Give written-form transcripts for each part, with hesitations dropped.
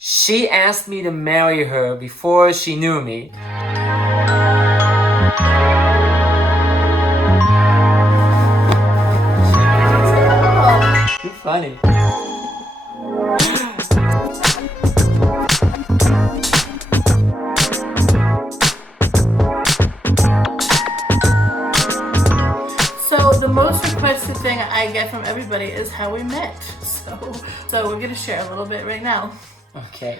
She asked me to marry her before she knew me. You're funny. So the most requested thing I get from everybody is how we met. So we're gonna share a little bit right now. Okay.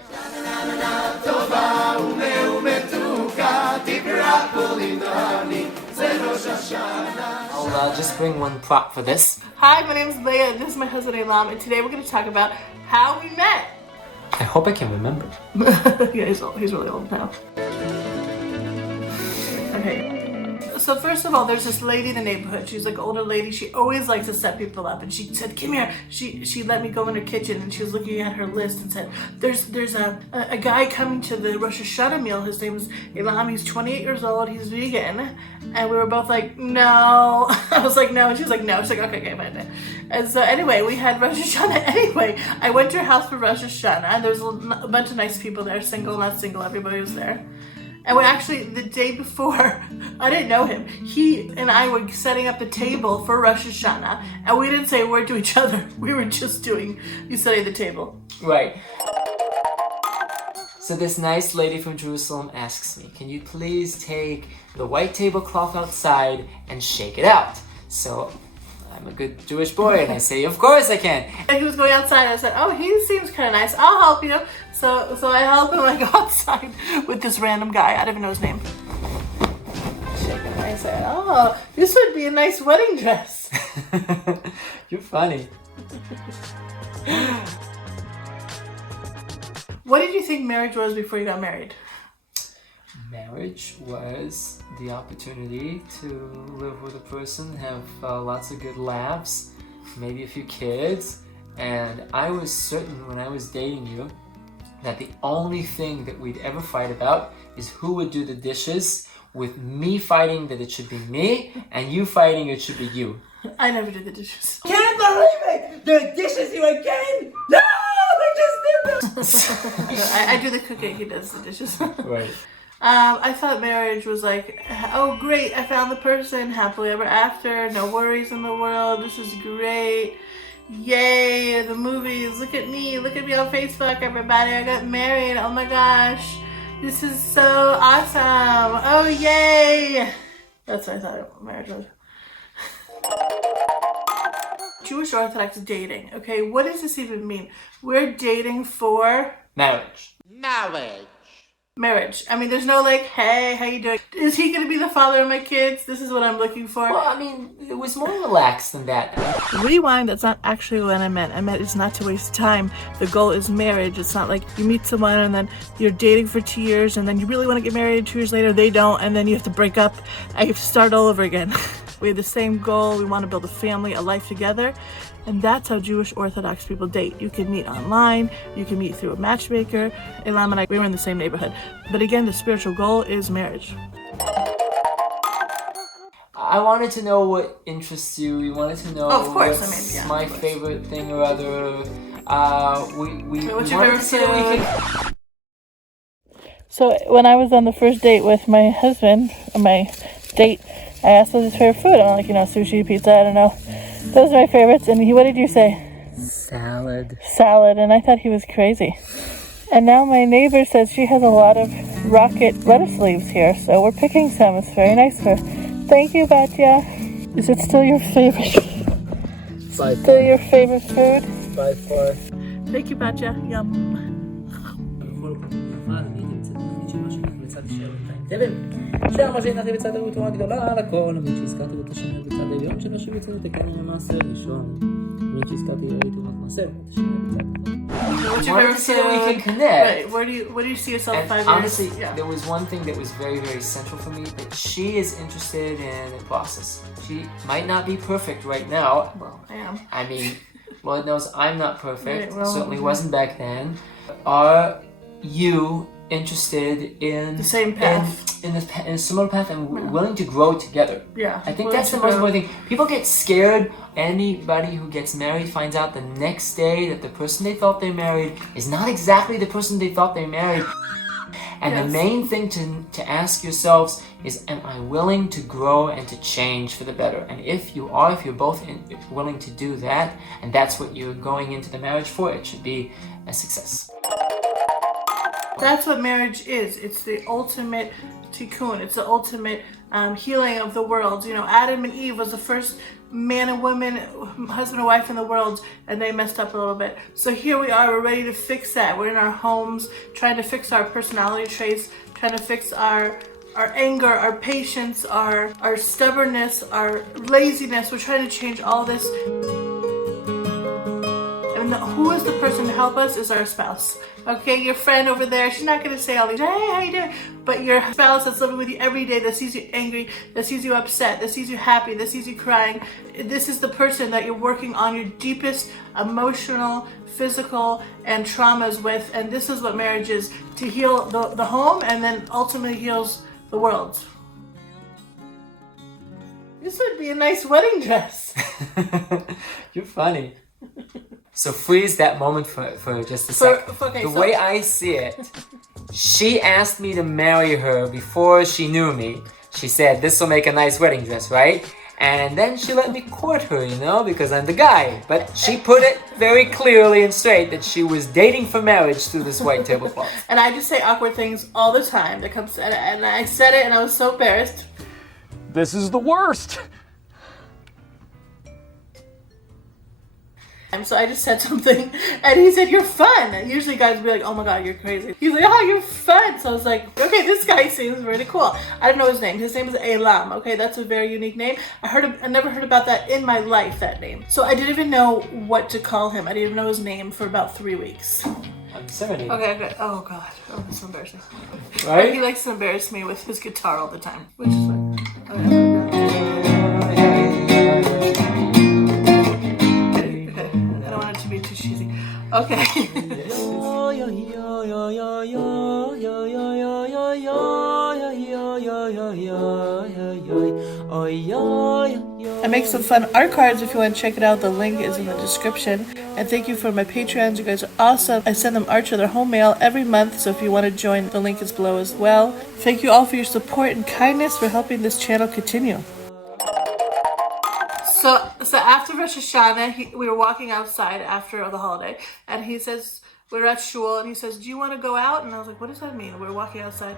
I'll just bring one prop for this. Hi, my name is Leah, and this is my husband Aylam, and today we're gonna talk about how we met. I hope I can remember. Yeah, he's really old now. Okay. So first of all, there's this lady in the neighborhood. She's like an older lady. She always likes to set people up. And she said, "Come here." She let me go in her kitchen, and she was looking at her list and said, "There's a guy coming to the Rosh Hashanah meal. His name is Aylam. He's 28 years old. He's vegan." And we were both like, "No." I was like, "No." And she was like, "No." She's like, "Okay, fine." And so anyway, we had Rosh Hashanah. Anyway, I went to her house for Rosh Hashanah. There's a bunch of nice people there, single, not single. Everybody was there. And we actually, the day before, I didn't know him. He and I were setting up the table for Rosh Hashanah, and we didn't say a word to each other. We were just setting the table. Right. So this nice lady from Jerusalem asks me, "Can you please take the white tablecloth outside and shake it out?" So I'm a good Jewish boy, and I say, "Of course I can." And he was going outside. I said, "Oh, he seems kind of nice. I'll help you." So I help him. I go outside with this random guy. I don't even know his name. I said, "Oh, this would be a nice wedding dress." You're funny. What did you think marriage was before you got married? Marriage was the opportunity to live with a person, have lots of good laughs, maybe a few kids, and I was certain when I was dating you that the only thing that we'd ever fight about is who would do the dishes, with me fighting that it should be me, and you fighting it should be you. I never did the dishes. Can't believe it! The dishes you again! No! I just did them! I do the cooking, he does the dishes. Right. I thought marriage was like, oh great, I found the person, happily ever after, no worries in the world, this is great. Yay, the movies, look at me on Facebook, everybody, I got married, oh my gosh, this is so awesome, oh yay. That's what I thought marriage was. Jewish Orthodox dating, okay, what does this even mean? We're dating for? Marriage. Marriage. I mean, there's no like, "Hey, how you doing? Is he going to be the father of my kids? This is what I'm looking for." Well, I mean, it was more relaxed than that. Rewind, that's not actually what I meant. I meant it's not to waste time. The goal is marriage. It's not like you meet someone and then you're dating for 2 years and then you really want to get married 2 years later, they don't, and then you have to break up and you have to start all over again. We have the same goal. We want to build a family, a life together. And that's how Jewish Orthodox people date. You can meet online, you can meet through a matchmaker. Aylam and I, we were in the same neighborhood. But again, the spiritual goal is marriage. I wanted to know what interests you. You wanted to know what's my favorite thing or other. What's your favorite food? So when I was on the first date with my husband, my date, I asked what his favorite food. I'm like, sushi, pizza, I don't know. Those are my favorites. And what did you say? Salad. And I thought he was crazy. And now my neighbor says she has a lot of rocket lettuce leaves here. So we're picking some. It's very nice for her. Thank you, Batya. Is it still your favorite? Still your favorite food? By far. Thank you, Batya. Yum. שם שהנחתי בצד התורה הגדולה על הכל, וכשהזכרתי את השם בצד העליון שלו שבצד תקן למעשה ראשון, וכשהזכרתי ראיתי רק מעשה What's your favorite food? We can connect. Right. Where do you see yourself and 5 years? honestly, there was one thing that was very, very central for me, that she is interested in the process. She might not be perfect right now. Well, I am. I mean, Lord knows I'm not perfect. Right, well, certainly wasn't back then. Are you interested in the same path, in a similar path, and willing to grow together. Yeah, I think that's the most important thing. People get scared. Anybody who gets married finds out the next day that the person they thought they married is not exactly the person they thought they married. And the main thing to ask yourselves is, am I willing to grow and to change for the better? And if you're both willing to do that, and that's what you're going into the marriage for, it should be a success. That's what marriage is. It's the ultimate tikkun. It's the ultimate healing of the world. You know, Adam and Eve was the first man and woman, husband and wife in the world, and they messed up a little bit. So here we are, we're ready to fix that. We're in our homes, trying to fix our personality traits, trying to fix our anger, our patience, our stubbornness, our laziness. We're trying to change all this. And who is the person to help us is our spouse. Okay, your friend over there, she's not going to say all these, hey, how you doing? But your spouse that's living with you every day, that sees you angry, that sees you upset, that sees you happy, that sees you crying. This is the person that you're working on your deepest emotional, physical, and traumas with. And this is what marriage is, to heal the home and then ultimately heals the world. This would be a nice wedding dress. You're funny. So freeze that moment for just a second. The way I see it, she asked me to marry her before she knew me. She said, this will make a nice wedding dress, right? And then she let me court her, you know, because I'm the guy. But she put it very clearly and straight that she was dating for marriage through this white tablecloth. And I just say awkward things all the time that comes, and I said it and I was so embarrassed. This is the worst. So I just said something, and he said, you're fun. And usually guys would be like, oh my god, you're crazy. He's like, oh, you're fun. So I was like, okay, this guy seems really cool. I don't know his name. His name is Aylam. Okay, that's a very unique name. I never heard about that in my life, that name. So I didn't even know what to call him. I didn't even know his name for about 3 weeks. I'm 70. Okay. Oh god. Oh, that's so embarrassing. Right? He likes to embarrass me with his guitar all the time, which is fine. Okay. Too cheesy. Okay. I make some fun art cards if you want to check it out. The link is in the description. And thank you for my Patreons. You guys are awesome. I send them art to their home mail every month, so if you want to join, the link is below as well. Thank you all for your support and kindness for helping this channel continue. So after Rosh Hashanah, we were walking outside after the holiday, and he says, we were at shul, and he says, do you want to go out? And I was like, what does that mean? We were walking outside.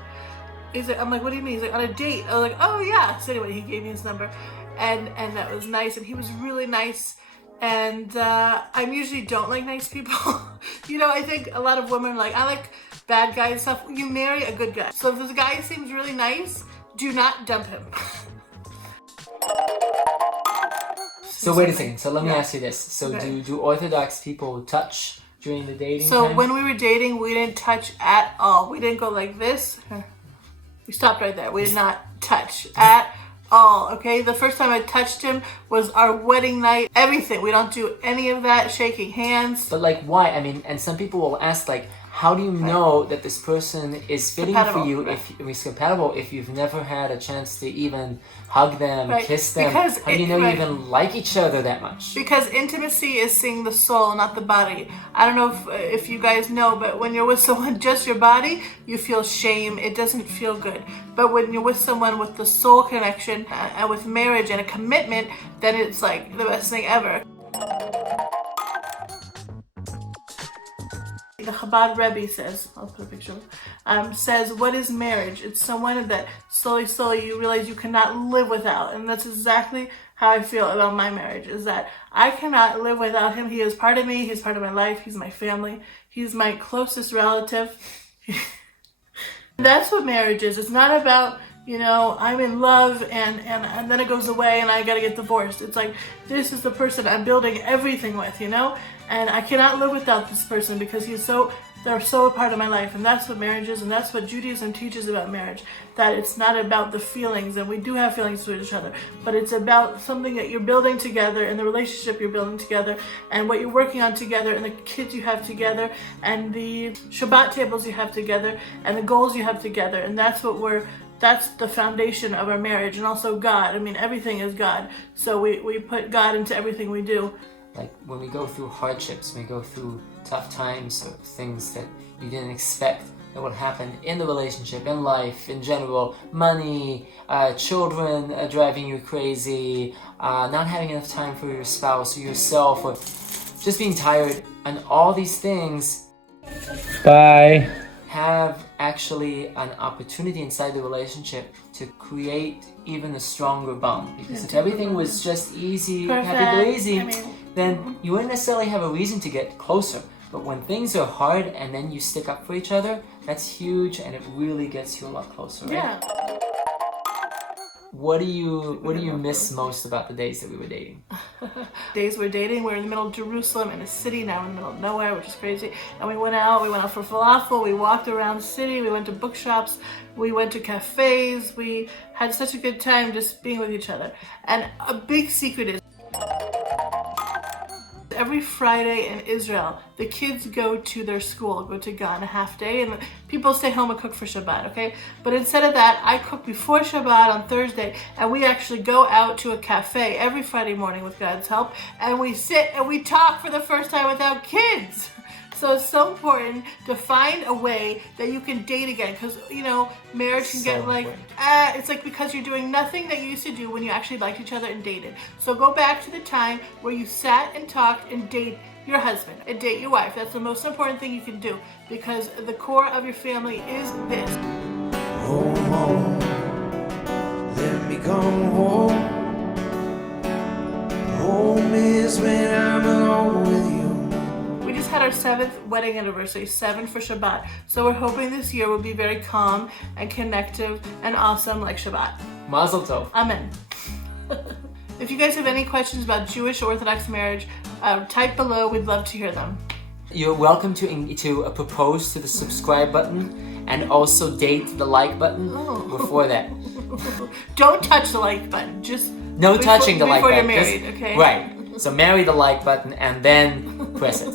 He's like, I'm like, what do you mean? He's like, on a date. I was like, oh yeah. So anyway, he gave me his number, and that was nice, and he was really nice. And I usually don't like nice people. You know, I think a lot of women are like, I like bad guys and stuff. You marry a good guy. So if this guy seems really nice, do not dump him. So wait a second. So let me ask you this. So do Orthodox people touch during the dating time? When we were dating, we didn't touch at all. We didn't go like this. We stopped right there. We did not touch at all. Okay, the first time I touched him was our wedding night. Everything. We don't do any of that. Shaking hands. But like, why? I mean, and some people will ask, like, how do you know that this person is fitting for you if it's compatible if you've never had a chance to even hug them, kiss them? How do you know you even like each other that much? Because intimacy is seeing the soul, not the body. I don't know if you guys know, but when you're with someone, just your body, you feel shame. It doesn't feel good. But when you're with someone with the soul connection and with marriage and a commitment, then it's like the best thing ever. The Chabad Rebbe says, I'll put a picture of says, what is marriage? It's someone that slowly you realize you cannot live without. And that's exactly how I feel about my marriage, is that I cannot live without him. He is part of me. He's part of my life. He's my family. He's my closest relative. That's what marriage is. It's not about, you know, I'm in love and then it goes away and I gotta get divorced. It's like, this is the person I'm building everything with, you know? And I cannot live without this person because he's so They're so a part of my life, and that's what marriage is, and that's what Judaism teaches about marriage, that it's not about the feelings, and we do have feelings towards each other, but it's about something that you're building together, and the relationship you're building together, and what you're working on together, and the kids you have together, and the Shabbat tables you have together, and the goals you have together, and that's the foundation of our marriage. And also God. I mean, everything is God. So we put God into everything we do. Like when we go through hardships, when we go through tough times or things that you didn't expect that would happen in the relationship, in life, in general, money, children driving you crazy, not having enough time for your spouse or yourself, or just being tired, and all these things have actually an opportunity inside the relationship to create even a stronger bond. Because if everything was just easy, happy-go-easy, then you wouldn't necessarily have a reason to get closer. But when things are hard and then you stick up for each other, that's huge, and it really gets you a lot closer, right? Yeah. What do you miss most about the days that we were dating? Days we're dating, we're in the middle of Jerusalem, in a city, now we're in the middle of nowhere, which is crazy. And we went out for falafel, we walked around the city, we went to bookshops, we went to cafes, we had such a good time just being with each other. And a big secret is, every Friday in Israel, the kids go to their school, go to Gan a half day, and people stay home and cook for Shabbat, okay? But instead of that, I cook before Shabbat on Thursday, and we actually go out to a cafe every Friday morning with God's help, and we sit and we talk for the first time without kids. So it's so important to find a way that you can date again, because, you know, marriage can get like, it's like because you're doing nothing that you used to do when you actually liked each other and dated. So go back to the time where you sat and talked and date your husband and date your wife. That's the most important thing you can do, because the core of your family is this. Home, home, let me come home. Home is when I'm alone with you. We just had our 7th wedding anniversary, 7 for Shabbat. So we're hoping this year will be very calm and connective and awesome like Shabbat. Mazel tov. Amen. If you guys have any questions about Jewish Orthodox marriage, type below. We'd love to hear them. You're welcome to propose to the subscribe button and also date the like button before that. Don't touch the like button. Just No touching the like button. Before you're married, okay? Right. So marry the like button and then press it.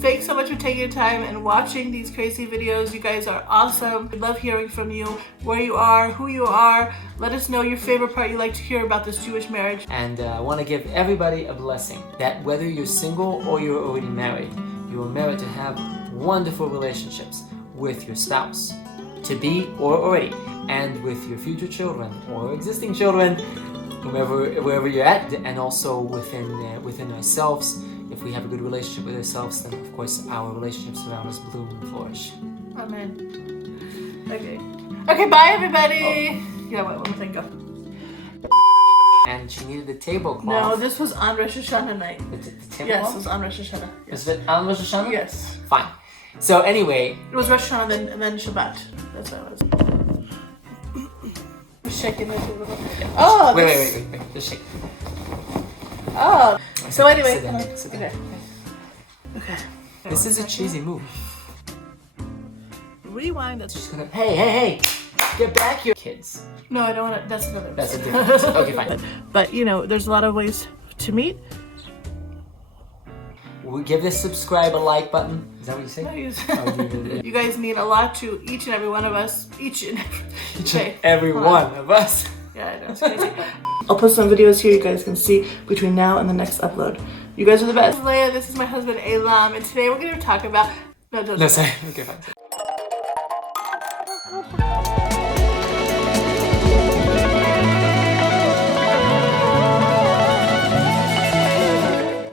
Thanks so much for taking your time and watching these crazy videos. You guys are awesome. We love hearing from you, where you are, who you are. Let us know your favorite part you like to hear about this Jewish marriage. And I want to give everybody a blessing that whether you're single or you're already married, you are merit to have wonderful relationships with your spouse, to be or already, and with your future children or existing children, wherever you're at, and also within ourselves. If we have a good relationship with ourselves, then of course our relationships around us bloom and flourish. Amen. Okay, bye everybody. Yeah, wait, one more thing, go. And she needed the tablecloth. No, this was on Rosh Hashanah night. The tablecloth? Yes, it was on Rosh Hashanah. Yes. Was it on Rosh Hashanah? Yes. Fine. So anyway. It was Rosh Hashanah and then Shabbat. That's what it was. Shaking this a little. Oh, Wait. Just shake. Oh. So anyway. Sit down. Okay. This is a cheesy move. Rewind. She's gonna, hey, get back here, kids. No, I don't want to. That's another. That's a difference. Okay, fine. But you know, there's a lot of ways to meet. We give this subscribe a like button. Is that what you say? You guys mean a lot to each and every one of us. Each and every one of us. Yeah, I know. It's crazy. I'll post some videos here you guys can see between now and the next upload. You guys are the best. This is Leah. This is my husband Aylam, and today we're going to talk about. No, sorry. Okay, fine.